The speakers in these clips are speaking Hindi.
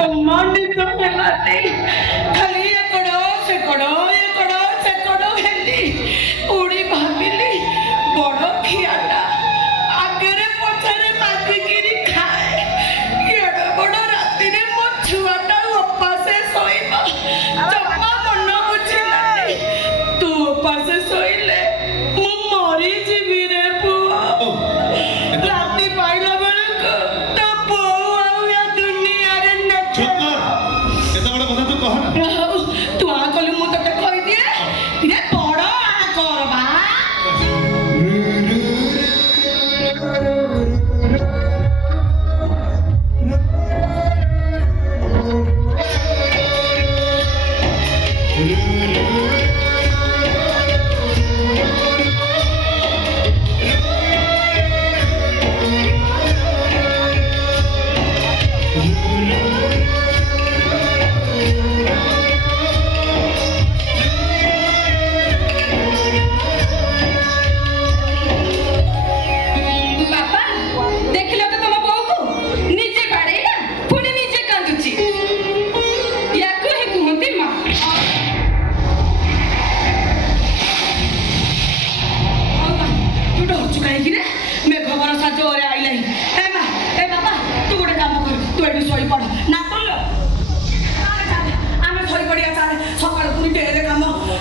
जमाने तो मिलाते खाली एकड़ो सेकड़ो हेली उड़ी भाबिली बड़ खियाटा आगरे पछरे मागिकिरी खाए एड़ बड़ राति रे मो छुआटा उपासे सोइबा जम्मा मन बुझिलानी तू उपासे सोइले मु मरी जीवी रे पुआ राति पाइला बेलक तो पुआ आ या दुनिया रे न एत बड़ কথা तू कह ना तू आ कलु मु तते कहि दिए रे बड़ आ करबा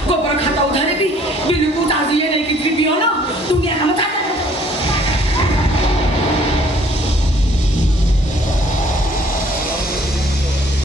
गोबर खाता उधारे भी बिल्कुल ताजी है नहीं कितनी पियो ना दुनिया का